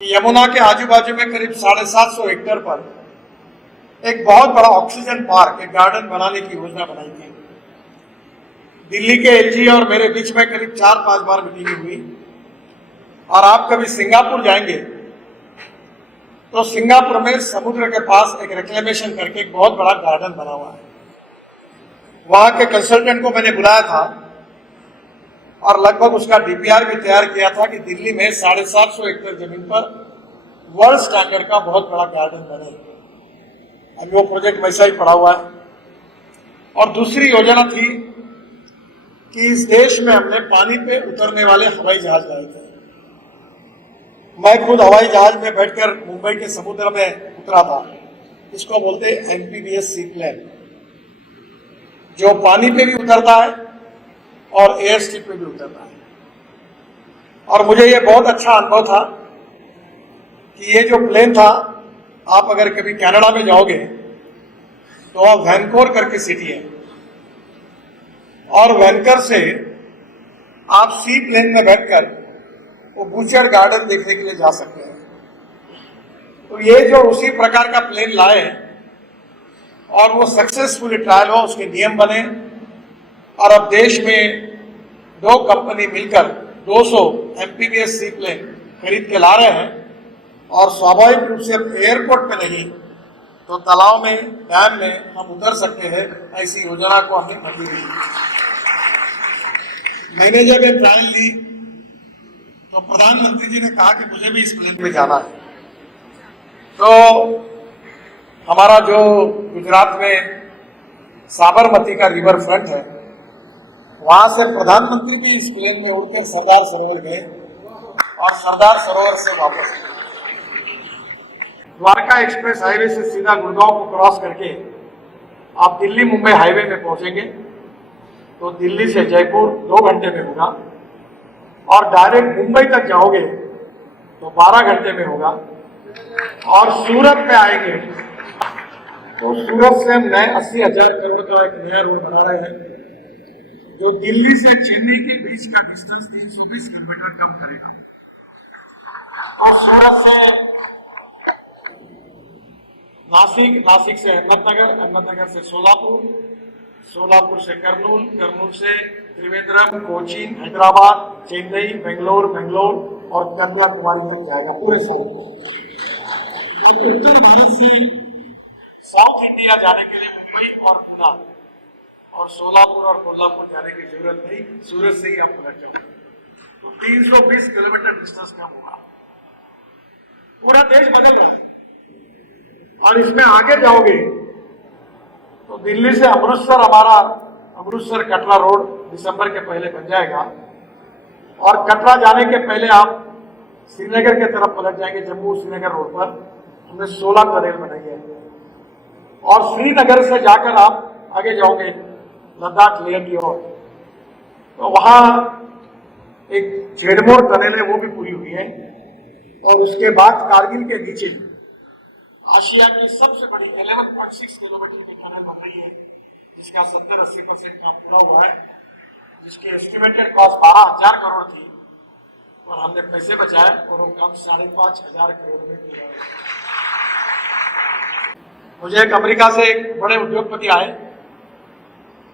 यमुना के आजू बाजू में करीब 750 हेक्टेयर पर एक बहुत बड़ा ऑक्सीजन पार्क, एक गार्डन बनाने की योजना बनाई थी। दिल्ली के एलजी और मेरे बीच में करीब 4-5 बार मीटिंग हुई। और आप कभी सिंगापुर जाएंगे तो सिंगापुर में समुद्र के पास एक रिक्लेमेशन करके एक बहुत बड़ा गार्डन बना हुआ है। वहां के कंसल्टेंट को मैंने बुलाया था और लगभग उसका डीपीआर भी तैयार किया था कि दिल्ली में 750 हेक्टेयर जमीन पर वर्ल्ड स्टैंडर्ड का बहुत बड़ा गार्डन बने। अभी वो प्रोजेक्ट वैसा ही पड़ा हुआ है। और दूसरी योजना थी कि इस देश में हमने पानी पे उतरने वाले हवाई जहाज लाए थे। मैं खुद हवाई जहाज में बैठकर मुंबई के समुद्र में उतरा था। इसको बोलते हैं एमपीवीएस सी प्लेन, जो पानी पे भी उतरता है और एयर स्ट्रिप पे भी उतरता है। और मुझे ये बहुत अच्छा अनुभव था कि ये जो प्लेन था, आप अगर कभी कनाडा में जाओगे तो वैनकोर करके सिटी है, और वैनकर से आप सी प्लेन में बैठकर वो बूचर गार्डन देखने के लिए जा सकते हैं। तो ये जो उसी प्रकार का प्लेन लाए और वो सक्सेसफुली ट्रायल हुआ, उसके नियम बने, और अब देश में 2 कंपनी मिलकर 200 एमपीवीएस सी प्लेन खरीद के ला रहे हैं। और स्वाभाविक रूप से एयरपोर्ट पे नहीं तो तालाब में, डैम में हम उतर सकते हैं। ऐसी योजना को हमने मंजूरी दी। मैंने जब ये ट्रायल ली तो प्रधानमंत्री जी ने कहा कि मुझे भी इस प्लेन में जाना है। तो हमारा जो गुजरात में साबरमती का रिवर फ्रंट है, वहां से प्रधानमंत्री भी इस प्लेन में उड़कर सरदार सरोवर गए और सरदार सरोवर से वापस गए। द्वारका एक्सप्रेस हाईवे से सीधा गुड़गांव को क्रॉस करके आप दिल्ली मुंबई हाईवे में पहुंचेंगे तो दिल्ली से जयपुर 2 घंटे में होगा, और डायरेक्ट मुंबई तक जाओगे तो 12 घंटे में होगा। और सूरत में आएंगे तो सूरत से हम नए 80,000 करोड़ का एक नया रोड बना रहे हैं, जो दिल्ली से चेन्नई के बीच का डिस्टेंस 320 किलोमीटर कम करेगा। और सूरत से नासिक, नासिक से अहमदनगर, अहमदनगर से सोलापुर, सोलापुर से कर्नूल, कर्नूल से त्रिवेंद्रम, कोचीन, हैदराबाद, चेन्नई, बेंगलोर, बेंगलोर और कन्याकुमारी तक जाएगा पूरे साल। उत्तर भारत से साउथ इंडिया जाने के लिए मुंबई और पुणे और सोलापुर और कोल्हापुर जाने की जरूरत नहीं, सूरत से ही आप पहुंच जाओगे तो 320 किलोमीटर डिस्टेंस कम होगा। पूरा देश बदल रहा है। और इसमें आगे जाओगे तो दिल्ली से अमृतसर, हमारा अमृतसर कटरा रोड दिसंबर के पहले बन जाएगा। और कटरा जाने के पहले आप श्रीनगर की तरफ पलट जाएंगे। जम्मू श्रीनगर रोड पर हमने 16 टनल बनाई है। और श्रीनगर से जाकर आप आगे जाओगे लद्दाख, लेह की ओर, तो वहां एक झेडमोर टनल है, वो भी पूरी हुई है। और उसके बाद कारगिल के नीचे आशिया की सबसे बड़ी 11.6 किलोमीटर की टनल बन रही है, जिसका 70-80% काम पूरा हुआ है, जिसकी एस्टिमेटेड कॉस्ट 12,000 करोड़ थी और हमने पैसे बचाए और वो काम 5,500 करोड़ में पूरा हुआ। मुझे एक अमेरिका से एक बड़े उद्योगपति आए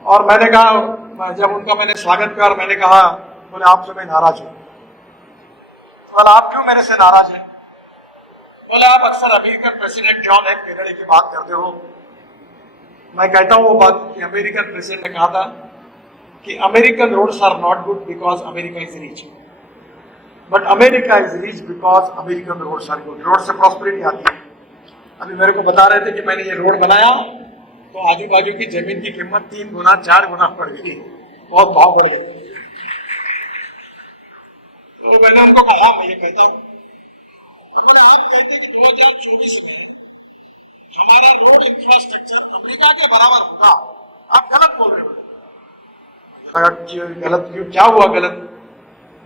और मैंने कहा, जब उनका मैंने स्वागत किया और मैंने कहा, बोले आपसे मैं नाराज हूं। बोले आप क्यों मेरे से नाराज हैं? बोले आप अक्सर American president John F Kennedy की बात करते हो। मैं कहता हूं वो बात कि अमेरिकन प्रेसिडेंट ने कहा था कि American roads are not good because America is rich, but America is rich because American roads are good. Road से प्रॉस्पेरिटी आती है। अभी मेरे को बता रहे थे कि मैंने ये रोड बनाया तो आजू बाजू की जमीन की कीमत 3 गुना 4 गुना बढ़ गई, बहुत भाव बढ़ गया। तो मैंने उनको कहा, मैं ये कहता हूँ, बोले आप कहते हैं कि 2024 में हमारा रोड इंफ्रास्ट्रक्चर अमेरिका के बराबर होगा, आप गलत बोल रहे हो। गलत क्यों? क्या हुआ गलत?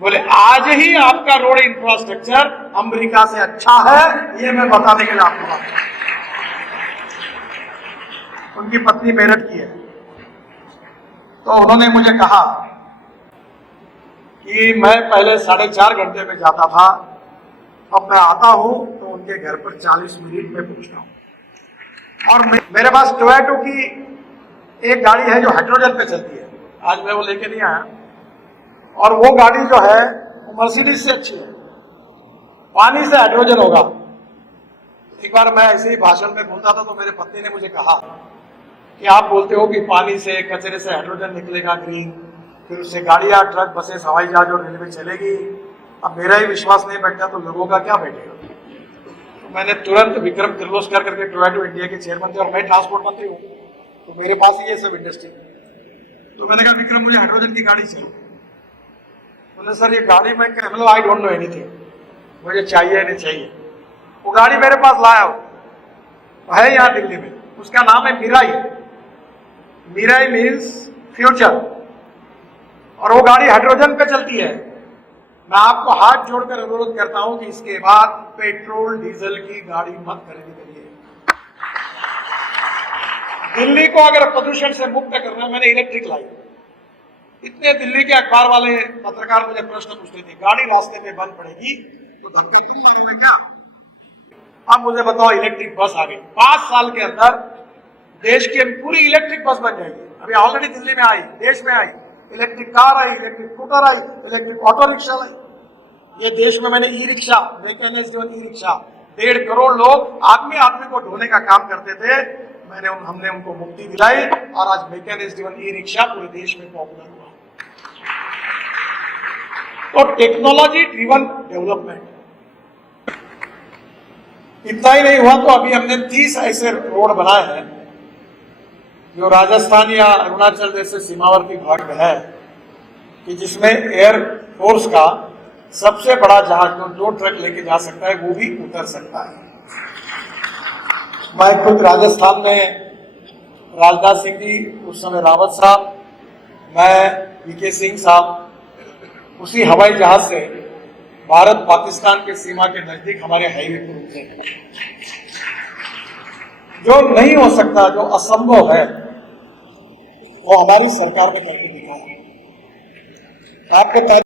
बोले आज ही आपका रोड इंफ्रास्ट्रक्चर अमेरिका से अच्छा है, ये मैं बताने के लिए आपको बात कर। उनकी पत्नी मेरठ की है, तो उन्होंने मुझे कहा कि मैं पहले 4.5 घंटे में जाता था, अब मैं आता हूं तो उनके घर पर 40 मिनट में पहुंचता हूं। और मेरे पास टोयोटो की एक गाड़ी है जो हाइड्रोजन पे चलती है, आज मैं वो लेके नहीं आया, और वो गाड़ी जो है वो मर्सिडीज से अच्छी है, पानी से हाइड्रोजन होगा। एक बार मैं ऐसे ही भाषण में बोलता था तो मेरे पत्नी ने मुझे कहा कि आप बोलते हो कि पानी से, कचरे से हाइड्रोजन निकलेगा ग्रीन, फिर उससे गाड़ियां, ट्रक, बसेस, हवाई जहाज और रेलवे चलेगी। अब मेरा ही विश्वास नहीं बैठता तो लोगों का क्या बैठेगा। तो मैंने तुरंत विक्रम किर्लोस्कर करके टोयोटो इंडिया के चेयरमैन थे और मैं ट्रांसपोर्ट मंत्री हूँ, तो मेरे पास ही ये सब इंडस्ट्री। तो मैंने कहा विक्रम मुझे हाइड्रोजन की गाड़ी चाहिए। बोले सर ये गाड़ी मैं आई डोंट नो एनीथिंग, मुझे चाहिए नहीं चाहिए। वो गाड़ी मेरे पास लाया हो, है यहाँ दिल्ली में, उसका नाम है मिराई। मिराई मीन्स फ्यूचर, और वो गाड़ी हाइड्रोजन पे चलती है। मैं आपको हाथ जोड़कर अनुरोध करता हूं कि इसके बाद पेट्रोल डीजल की गाड़ी मत खरीदी करिए। दिल्ली को अगर प्रदूषण से मुक्त करना, मैंने इलेक्ट्रिक लाई। इतने दिल्ली के अखबार वाले पत्रकार मुझे प्रश्न पूछते थे, गाड़ी रास्ते में बंद पड़ेगी तो धक्के लगेंगे क्या? अब मुझे बताओ, इलेक्ट्रिक बस आ गई, 5 साल के अंदर देश की पूरी इलेक्ट्रिक बस बन जाएगी। अभी ऑलरेडी दिल्ली में आई, देश में आई, इलेक्ट्रिक कार आई, इलेक्ट्रिक स्कूटर आई, इलेक्ट्रिक ऑटो रिक्शा आई। ये देश में मैंने E rickshaw, mechanised E rickshaw, 1.5 crore लोग आदमी को ढोने का काम करते थे, हमने उनको मुक्ति दिलाई और आज मैकेनिज्ड ई रिक्शा पूरे देश में पॉपुलर हुआ। तो टेक्नोलॉजी ड्रिवन डेवलपमेंट, इतना ही नहीं हुआ तो अभी हमने 30 ऐसे रोड बनाए हैं जो राजस्थान या अरुणाचल जैसे सीमावर्ती भाग में है, कि जिसमें एयर फोर्स का सबसे बड़ा जहाज जो 2 ट्रक लेके जा सकता है वो भी उतर सकता है। मैं खुद राजस्थान में, राजनाथ सिंह जी, उस समय रावत साहब, मैं, वीके सिंह साहब, उसी हवाई जहाज से भारत पाकिस्तान के सीमा के नजदीक हमारे हाईवे पर उतरे। जो नहीं हो सकता, जो असंभव है, वो हमारी सरकार ने करके दिखाया। आपको